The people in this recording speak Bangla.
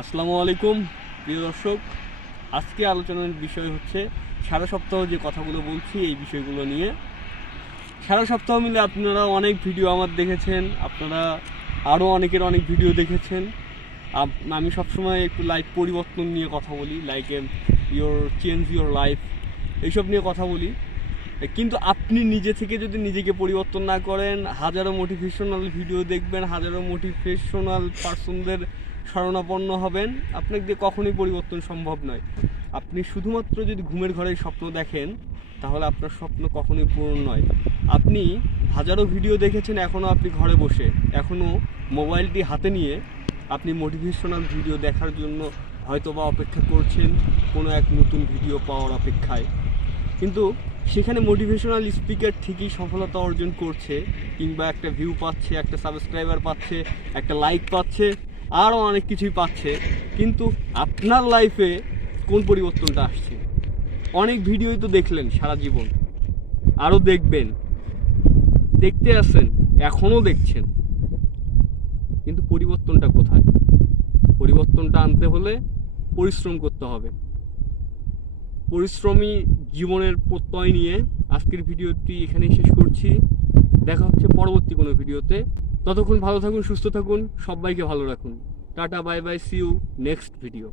আসসালামু আলাইকুম প্রিয় দর্শক, আজকে আলোচনার বিষয় হচ্ছে সারা সপ্তাহ যে কথাগুলো বলছি এই বিষয়গুলো নিয়ে। সারা সপ্তাহ মিলে আপনারা অনেক ভিডিও আমার দেখেছেন, আপনারা আরও অনেকের অনেক ভিডিও দেখেছেন। আমি সবসময় একটু লাইফ পরিবর্তন নিয়ে কথা বলি, লাইক চেঞ্জ ইওর লাইফ, এইসব নিয়ে কথা বলি। কিন্তু আপনি নিজে থেকে যদি নিজেকে পরিবর্তন না করেন, হাজারো মোটিভেশনাল ভিডিও দেখবেন, হাজারো মোটিভেশনাল পার্সনদের শরণাপন্ন হবেন, আপনাকে দিয়ে কখনোই পরিবর্তন সম্ভব নয়। আপনি শুধুমাত্র যদি ঘুমের ঘরে স্বপ্ন দেখেন, তাহলে আপনার স্বপ্ন কখনোই পূরণ নয়। আপনি হাজারো ভিডিও দেখেছেন, এখনও আপনি ঘরে বসে, এখনও মোবাইলটি হাতে নিয়ে আপনি মোটিভেশনাল ভিডিও দেখার জন্য হয়তো বা অপেক্ষা করছেন, কোনো এক নতুন ভিডিও পাওয়ার অপেক্ষায়। কিন্তু সেখানে মোটিভেশনাল স্পিকার ঠিকই সফলতা অর্জন করছে, কিংবা একটা ভিউ পাচ্ছে, একটা সাবস্ক্রাইবার পাচ্ছে, একটা লাইক পাচ্ছে, আরও অনেক কিছুই পাচ্ছে। কিন্তু আপনার লাইফে কোন পরিবর্তনটা আসছে? অনেক ভিডিওই তো দেখলেন সারা জীবন, আরও দেখবেন, দেখতে আসেন, এখনও দেখছেন, কিন্তু পরিবর্তনটা কোথায়? পরিবর্তনটা আনতে হলে পরিশ্রম করতে হবে। পরিশ্রমী জীবনের প্রত্যয় নিয়ে আজকের ভিডিওটি এখানেই শেষ করছি। দেখা হচ্ছে পরবর্তী কোনো ভিডিওতে। ততক্ষণ ভালো থাকুন, সুস্থ থাকুন, সবাইকে ভালো রাখুন। Tata, bye bye, see you next video.